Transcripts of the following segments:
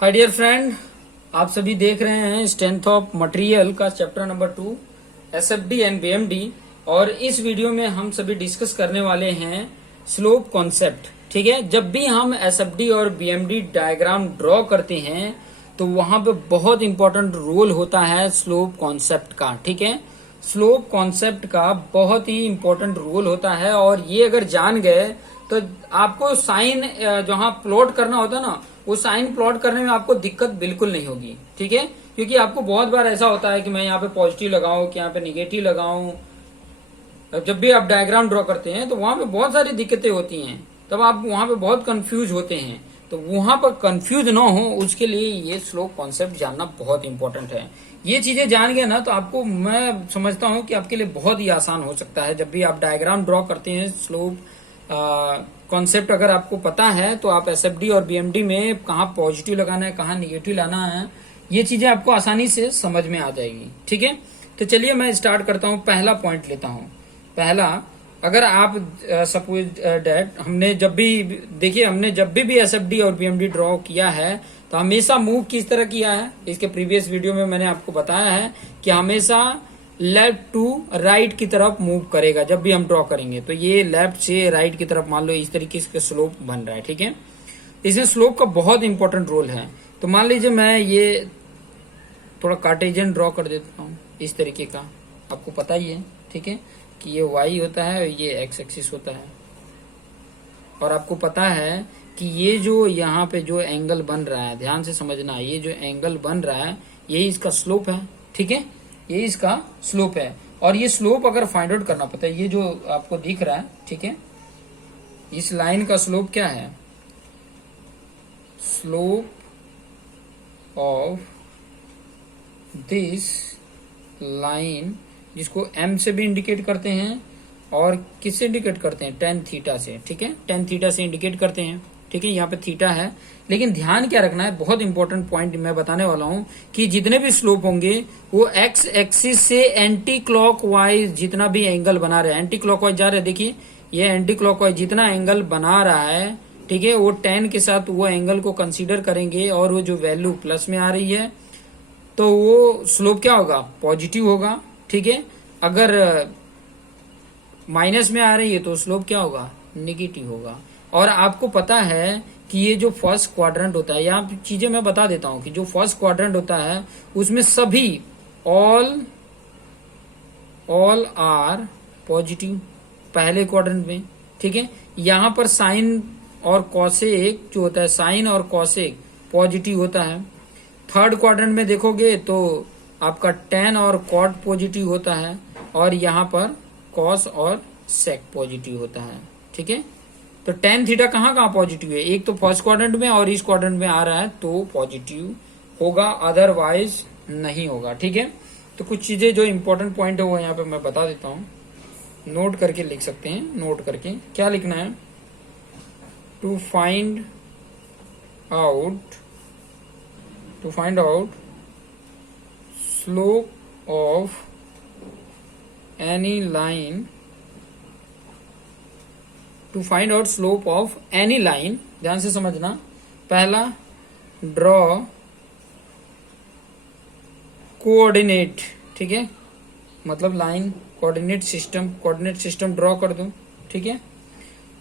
Hi dear friend, आप सभी देख रहे हैं स्ट्रेंथ ऑफ मटेरियल का chapter number 2 SFD and BMD. और इस वीडियो में हम सभी डिस्कस करने वाले हैं स्लोप कॉन्सेप्ट। ठीक है, जब भी हम एसएफडी और बीएमडी डायग्राम ड्रॉ करते हैं तो वहां पे बहुत इंपॉर्टेंट रोल होता है स्लोप कॉन्सेप्ट का। ठीक है, स्लोप कॉन्सेप्ट का बहुत ही इंपॉर्टेंट रोल होता है और ये अगर जान गए तो आपको साइन जहां प्लॉट करना होता है ना, वो साइन प्लॉट करने में आपको दिक्कत बिल्कुल नहीं होगी। ठीक है, क्योंकि आपको बहुत बार ऐसा होता है कि मैं यहाँ पे पॉजिटिव लगाऊं कि यहाँ पे निगेटिव लगाऊं। जब भी आप डायग्राम ड्रॉ करते हैं तो वहां पे बहुत सारी दिक्कतें होती हैं, तब आप वहां पे बहुत कंफ्यूज होते हैं। तो वहां पर कंफ्यूज ना हो उसके लिए ये स्लोप कॉन्सेप्ट जानना बहुत इंपॉर्टेंट है। ये चीजें जान गए ना तो आपको, मैं समझता हूँ कि आपके लिए बहुत ही आसान हो सकता है। जब भी आप डायग्राम ड्रॉ करते हैं, स्लोप कॉन्सेप्ट अगर आपको पता है तो आप एसएफडी और बीएमडी में कहाँ पॉजिटिव लगाना है, कहाँ निगेटिव लाना है, ये चीजें आपको आसानी से समझ में आ जाएगी। ठीक है, तो चलिए मैं स्टार्ट करता हूँ। पहला पॉइंट लेता हूँ। पहला, अगर आप सपोज डेट हमने जब भी एसएफडी और बीएमडी ड्रॉ किया है तो हमेशा मूव किस तरह किया है। इसके प्रीवियस वीडियो में मैंने आपको बताया है कि हमेशा लेफ्ट टू राइट की तरफ मूव करेगा। जब भी हम ड्रॉ करेंगे तो ये लेफ्ट से राइट की तरफ, मान लो इस तरीके से स्लोप बन रहा है। ठीक है, इसमें स्लोप का बहुत इंपॉर्टेंट रोल है। तो मान लीजिए मैं ये थोड़ा कार्टेशियन ड्रॉ कर देता हूँ इस तरीके का, आपको पता ही है। ठीक है, कि ये वाई होता है और ये एक्स एक्सिस होता है। और आपको पता है कि ये जो यहाँ पे जो एंगल बन रहा है, ध्यान से समझना, ये जो एंगल बन रहा है यही इसका स्लोप है। ठीक है, ये इसका स्लोप है। और ये स्लोप अगर फाइंड आउट करना पड़ता है, ये जो आपको दिख रहा है, ठीक है, इस लाइन का स्लोप क्या है? स्लोप ऑफ दिस लाइन, जिसको एम से भी इंडिकेट करते हैं और किससे इंडिकेट करते हैं? टेन थीटा से। ठीक है, टेन थीटा से इंडिकेट करते हैं। ठीक है, यहाँ पे थीटा है, लेकिन ध्यान क्या रखना है, बहुत इंपॉर्टेंट पॉइंट मैं बताने वाला हूं कि जितने भी स्लोप होंगे वो एक्स एक्सिस से एंटी क्लॉकवाइज जितना भी एंगल बना रहे हैं, एंटी क्लॉकवाइज जा रहे हैं। देखिए ये एंटी क्लॉकवाइज जितना एंगल बना रहा है, ठीक है, वो 10 के साथ वो एंगल को कंसीडर करेंगे और वो जो वैल्यू प्लस में आ रही है तो वो स्लोप क्या होगा? पॉजिटिव होगा। ठीक है, अगर माइनस में आ रही है तो स्लोप क्या होगा? निगेटिव होगा। और आपको पता है कि ये जो फर्स्ट क्वाड्रेंट होता है, यहाँ चीजें मैं बता देता हूं कि जो फर्स्ट क्वाड्रेंट होता है उसमें सभी ऑल आर पॉजिटिव पहले क्वाड्रेंट में। ठीक है, यहाँ पर साइन और कॉसेक जो होता है, साइन और कॉसेक पॉजिटिव होता है। थर्ड क्वाड्रेंट में देखोगे तो आपका टेन और कॉट पॉजिटिव होता है और यहाँ पर कॉस और सेक पॉजिटिव होता है। ठीक है, तो टेन थीटा कहाँ कहाँ पॉजिटिव है? एक तो फर्स्ट क्वाड्रेंट में और इस क्वाड्रेंट में आ रहा है तो पॉजिटिव होगा, अदरवाइज नहीं होगा। ठीक है, तो कुछ चीजें जो इंपॉर्टेंट पॉइंट है वो यहाँ पे मैं बता देता हूँ, नोट करके लिख सकते हैं। नोट करके क्या लिखना है? To find out slope of any line, to find out slope of any line, ध्यान से समझना। पहला, ड्रॉ कोऑर्डिनेट। ठीक है, मतलब लाइन कोऑर्डिनेट सिस्टम ड्रॉ कर दो। ठीक है,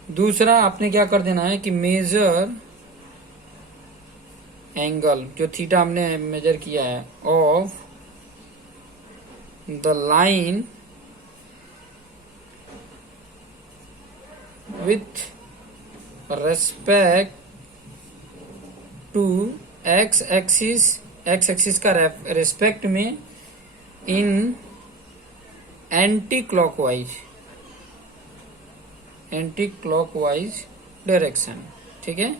दूसरा आपने क्या कर देना है कि मेजर एंगल, जो थीटा हमने मेजर किया है, of the line with respect to x axis का रेस्पेक्ट में इन एंटी क्लॉकवाइज डायरेक्शन। ठीक है,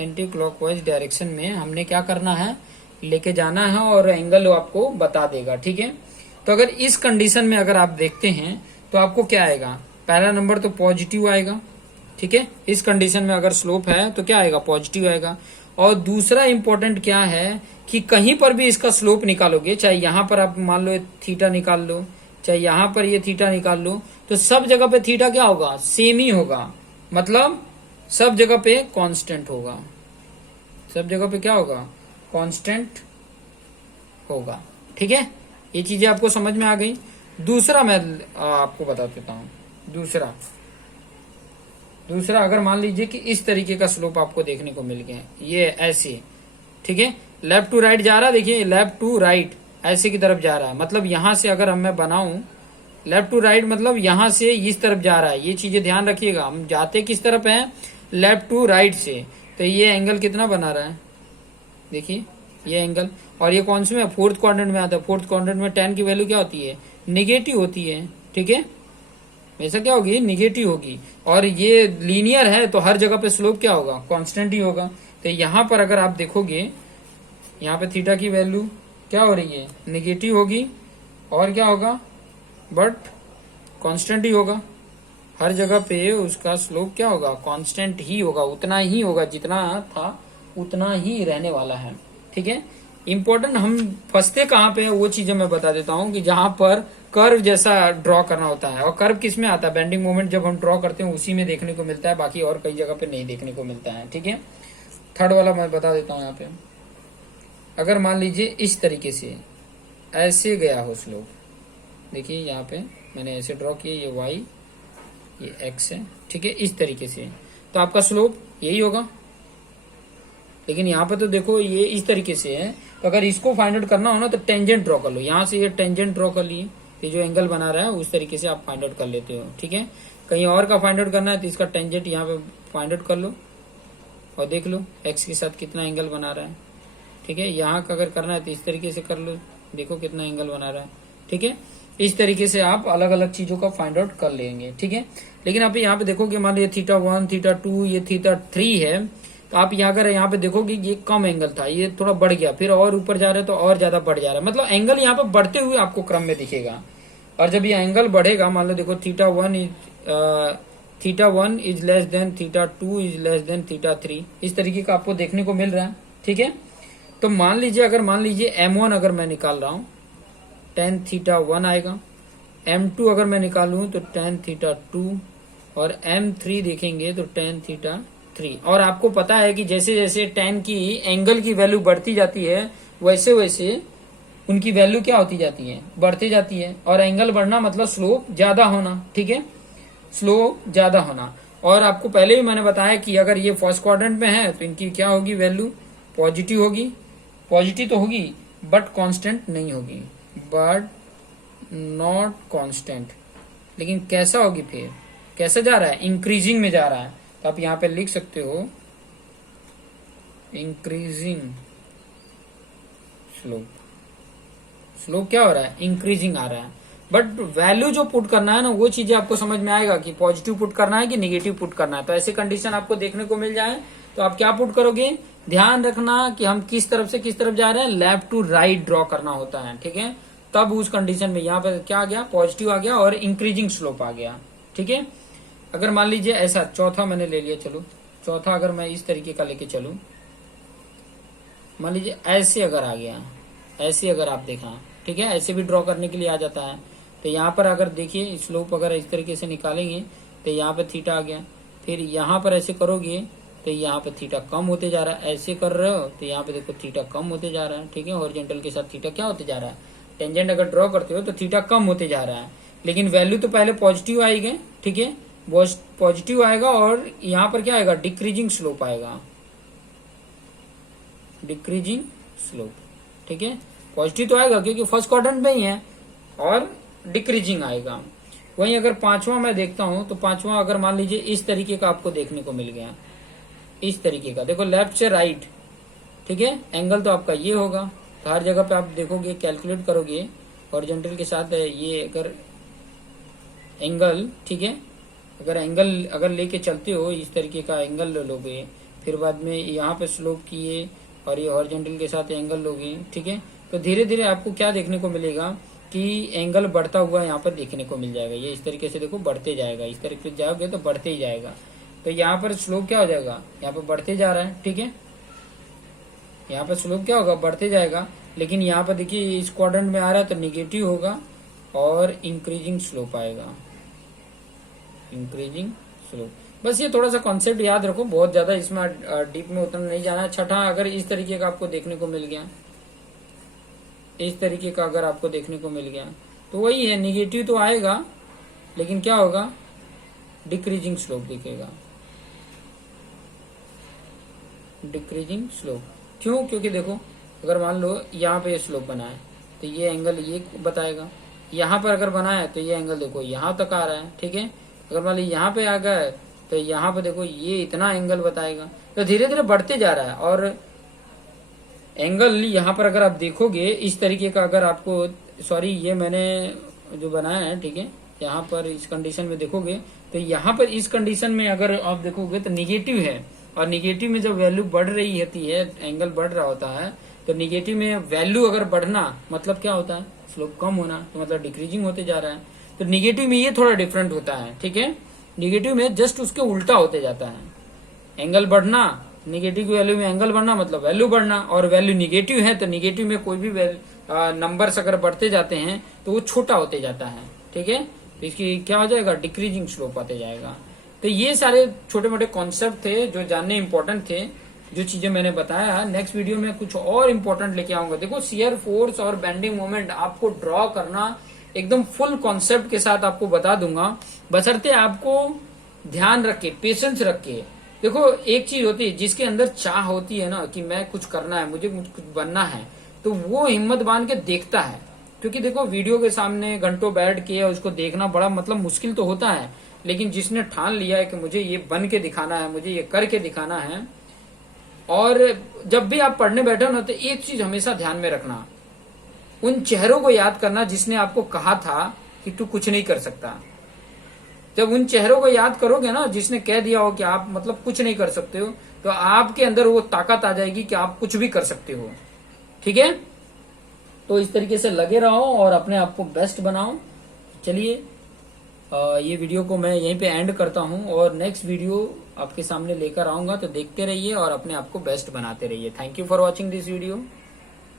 एंटी क्लॉकवाइज डायरेक्शन में हमने क्या करना है? लेके जाना है और एंगल आपको बता देगा। ठीक है, तो अगर इस कंडीशन में अगर आप देखते हैं तो आपको क्या आएगा? पहला नंबर तो पॉजिटिव आएगा। ठीक है, इस कंडीशन में अगर स्लोप है तो क्या आएगा? पॉजिटिव आएगा। और दूसरा इंपॉर्टेंट क्या है कि कहीं पर भी इसका स्लोप निकालोगे, चाहे यहां पर आप मान लो थीटा निकाल लो, चाहे यहां पर ये थीटा निकाल लो, तो सब जगह पे थीटा क्या होगा? सेम ही होगा। मतलब सब जगह पे कांस्टेंट होगा। सब जगह पे क्या होगा? कांस्टेंट होगा। ठीक है, ये चीजें आपको समझ में आ गई। दूसरा मैं आपको बता देता हूं। दूसरा अगर मान लीजिए कि इस तरीके का स्लोप आपको देखने को मिल गया, ये ऐसे, ठीक है, लेफ्ट टू राइट जा रहा है, देखिए लेफ्ट टू राइट ऐसे की तरफ जा रहा है, मतलब यहां से अगर मैं बनाऊं लेफ्ट टू राइट मतलब यहां से इस तरफ जा रहा है। ये चीजें ध्यान रखिएगा, हम जाते किस तरफ है, लेफ्ट टू राइट से। तो ये एंगल कितना बना रहा है, देखिए ये एंगल, और ये कौन से में, फोर्थ क्वाड्रेंट में आता है। फोर्थ क्वाड्रेंट में tan की वैल्यू क्या होती है, निगेटिव होती है। ठीक है, ऐसा क्या होगी, निगेटिव होगी। और ये लीनियर है तो हर जगह पे स्लोप क्या होगा, कांस्टेंट ही होगा। तो यहां पर अगर आप देखोगे, यहाँ पे थीटा की वैल्यू क्या हो रही है, निगेटिव होगी, और क्या होगा, बट कांस्टेंट ही होगा। हर जगह पे उसका स्लोप क्या होगा, कांस्टेंट ही होगा, उतना ही होगा, जितना था उतना ही रहने वाला है। ठीक है, इंपॉर्टेंट हम फंसते कहाँ पे है वो चीजें मैं बता देता हूँ, कि जहां पर कर्व जैसा ड्रॉ करना होता है, और कर्व किस में आता है, बेंडिंग मोमेंट जब हम ड्रॉ करते हैं उसी में देखने को मिलता है, बाकी और कई जगह पे नहीं देखने को मिलता है। ठीक है, थर्ड वाला मैं बता देता हूँ। यहाँ पे अगर मान लीजिए इस तरीके से ऐसे गया हो स्लोप, देखिए यहाँ पे मैंने ऐसे ड्रॉ किया, ये y ये x है। ठीक है, इस तरीके से तो आपका स्लोप यही होगा। लेकिन यहाँ पे तो देखो ये इस तरीके से है, तो अगर इसको फाइंड आउट करना हो ना तो टेंजेंट ड्रॉ कर लो, यहाँ से ये टेंजेंट ड्रॉ कर लिए, ये जो एंगल बना रहा है उस तरीके से आप फाइंड आउट कर लेते हो। ठीक है, कहीं और का फाइंड आउट करना है तो इसका टेंजेंट यहाँ पे फाइंड आउट कर लो और देख लो एक्स के साथ कितना एंगल बना रहा है। ठीक है, यहाँ का अगर करना है तो इस तरीके से कर लो, देखो कितना एंगल बना रहा है। ठीक है, इस तरीके से आप अलग अलग चीजों का फाइंड आउट कर लेंगे। ठीक है, लेकिन आप यहाँ पे देखोगे, मान लीजिए θ1 θ2 ये θ3 है, तो आप यहाँ अगर यहाँ पे देखोगे ये कम एंगल था, ये थोड़ा बढ़ गया, फिर और ऊपर जा रहा है तो और ज्यादा बढ़ जा रहा है, मतलब एंगल यहाँ पे बढ़ते हुए आपको क्रम में दिखेगा। और जब ये एंगल बढ़ेगा, मान लो देखो θ1 is less than θ2 is less than θ3, इस तरीके का आपको देखने को मिल रहा है। ठीक है, तो मान लीजिए अगर मान लीजिए m1 अगर मैं निकाल रहा हूँ tan θ1 आएगा, m2 अगर मैं निकालूं तो tan θ2, और m3 देखेंगे तो tan θ3। और आपको पता है कि जैसे जैसे tan की एंगल की वैल्यू बढ़ती जाती है वैसे वैसे उनकी वैल्यू क्या होती जाती है, बढ़ती जाती है। और एंगल बढ़ना मतलब स्लोप ज्यादा होना। ठीक है, स्लोप ज्यादा होना। और आपको पहले भी मैंने बताया कि अगर ये फर्स्ट क्वाड्रेंट में है तो इनकी क्या होगी, वैल्यू पॉजिटिव होगी। पॉजिटिव तो होगी बट कांस्टेंट नहीं होगी, बट नॉट कांस्टेंट। लेकिन कैसा होगी, फिर कैसे जा रहा है, इंक्रीजिंग में जा रहा है। तो आप यहाँ पे लिख सकते हो इंक्रीजिंग स्लोप। स्लोप क्या हो रहा है, इंक्रीजिंग आ रहा है। बट वैल्यू जो पुट करना है ना वो चीजें आपको समझ में आएगा कि पॉजिटिव पुट करना है कि नेगेटिव पुट करना है। तो ऐसे कंडीशन आपको देखने को मिल जाए तो आप क्या पुट करोगे, ध्यान रखना कि हम किस तरफ से किस तरफ जा रहे हैं, लेफ्ट टू राइट ड्रॉ करना होता है। ठीक है, तब उस कंडीशन में यहाँ पर क्या आ गया, पॉजिटिव आ गया और इंक्रीजिंग स्लोप आ गया। ठीक है, अगर मान लीजिए ऐसा चौथा मैंने ले लिया, चलो चौथा अगर मैं इस तरीके का लेके चलूं, मान लीजिए ऐसे अगर आ गया, ऐसे अगर आप देखा, ठीक है, ऐसे भी ड्रॉ करने के लिए आ जाता है। तो यहाँ पर अगर देखिए स्लोप अगर इस तरीके से निकालेंगे तो यहाँ पे थीटा आ गया, फिर यहाँ पर ऐसे करोगे तो यहाँ पे थीटा कम होते जा रहा है, ऐसे कर रहे हो तो यहाँ पे देखो थीटा कम होते जा रहा है। ठीक है, हॉरिजॉन्टल के साथ थीटा क्या होते जा रहा है, टेंजेंट अगर ड्रॉ करते हो तो थीटा कम होते जा रहा है। लेकिन वैल्यू तो पहले पॉजिटिव आएगी। ठीक है, पॉजिटिव आएगा और यहाँ पर क्या आएगा, डिक्रीजिंग स्लोप आएगा, डिक्रीजिंग स्लोप। ठीक है, पॉजिटिव तो आएगा क्योंकि फर्स्ट क्वाड्रेंट में ही है, और डिक्रीजिंग आएगा। वहीं अगर पांचवा मैं देखता हूं तो पांचवा अगर मान लीजिए इस तरीके का आपको देखने को मिल गया, इस तरीके का, देखो लेफ्ट से राइट। ठीक है, एंगल तो आपका ये होगा, तो हर जगह पे आप देखोगे, कैलकुलेट करोगे हॉरिजॉन्टल के साथ ये अगर एंगल, ठीक है, अगर एंगल अगर लेके चलते हो इस तरीके का एंगल लोगे, फिर बाद में यहाँ पे स्लोप किए और ये हॉरिजॉन्टल के साथ एंगल लोगे। ठीक है, तो धीरे धीरे आपको क्या देखने को मिलेगा कि एंगल बढ़ता हुआ यहाँ पर देखने को मिल जाएगा। ये इस तरीके से देखो बढ़ते जाएगा, इस तरीके से जाओगे तो बढ़ते ही जाएगा। तो यहाँ पर स्लोप क्या हो जाएगा, यहाँ पर बढ़ते जा रहा है। ठीक है, यहाँ पर स्लोप क्या होगा, बढ़ते जाएगा। लेकिन यहाँ पर देखिए इस क्वाड्रेंट में आ रहा है तो निगेटिव होगा और इंक्रीजिंग स्लोप आएगा, इंक्रीजिंग स्लोप। बस ये थोड़ा सा कॉन्सेप्ट याद रखो, बहुत ज्यादा इसमें डीप में उतना नहीं जाना है। छठा, अगर इस तरीके का आपको देखने को मिल गया, इस तरीके का अगर आपको देखने को मिल गया तो वही है, निगेटिव तो आएगा लेकिन क्या होगा, डिक्रीजिंग स्लोप दिखेगा, डिक्रीजिंग स्लोप। क्यों? क्योंकि देखो अगर मान लो यहाँ पे ये स्लोप बना है तो ये एंगल ये बताएगा, यहाँ पर अगर बना है तो ये एंगल देखो यहाँ तक आ रहा है, ठीक है। अगर मान लो यहाँ पे आ गया है तो यहाँ पे देखो ये इतना एंगल बताएगा। तो धीरे धीरे बढ़ते जा रहा है। और एंगल यहाँ पर अगर आप देखोगे इस तरीके का, अगर आपको, सॉरी ये मैंने जो बनाया है, ठीक है, यहाँ पर इस कंडीशन में देखोगे तो यहाँ पर इस कंडीशन में अगर आप देखोगे तो निगेटिव है। और निगेटिव में जब वैल्यू बढ़ रही होती है, एंगल बढ़ रहा होता है, तो निगेटिव में वैल्यू अगर बढ़ना मतलब क्या होता है, स्लोप कम होना, तो मतलब डिक्रीजिंग होते जा रहा है। तो निगेटिव में ये थोड़ा डिफरेंट होता है, ठीक है। निगेटिव में जस्ट उसके उल्टा होते जाता है, एंगल बढ़ना, निगेटिव की वैल्यू में एंगल बढ़ना मतलब वैल्यू बढ़ना। और वैल्यू निगेटिव है तो निगेटिव में कोई भी नंबर्स अगर बढ़ते जाते हैं तो वो छोटा होते जाता है, ठीक है। तो इसकी क्या हो जाएगा, डिक्रीजिंग स्लोप आते जाएगा। तो ये सारे छोटे मोटे कॉन्सेप्ट थे जो जानने इंपॉर्टेंट थे, जो चीजें मैंने बताया। नेक्स्ट वीडियो में कुछ और इंपॉर्टेंट लेके आऊंगा। देखो शियर फोर्स और बेंडिंग मोमेंट आपको ड्रॉ करना एकदम फुल कॉन्सेप्ट के साथ आपको बता दूंगा, बशर्ते आपको ध्यान रख के, पेशेंस रख के। देखो एक चीज होती है, जिसके अंदर चाह होती है ना कि मैं कुछ करना है, मुझे कुछ बनना है, तो वो हिम्मत बांध के देखता है। क्योंकि देखो वीडियो के सामने घंटों बैठ के उसको देखना बड़ा मतलब मुश्किल तो होता है, लेकिन जिसने ठान लिया है कि मुझे ये बन के दिखाना है, मुझे ये करके दिखाना है। और जब भी आप पढ़ने बैठो ना तो एक चीज हमेशा ध्यान में रखना, उन चेहरों को याद करना जिसने आपको कहा था कि तू कुछ नहीं कर सकता। जब उन चेहरों को याद करोगे ना, जिसने कह दिया हो कि आप मतलब कुछ नहीं कर सकते हो, तो आपके अंदर वो ताकत आ जाएगी कि आप कुछ भी कर सकते हो, ठीक है। तो इस तरीके से लगे रहो और अपने आप को बेस्ट बनाओ। चलिए ये वीडियो को मैं यहीं पे एंड करता हूं और नेक्स्ट वीडियो आपके सामने लेकर आऊंगा, तो देखते रहिए और अपने आप को बेस्ट बनाते रहिए। Thank you for watching this video.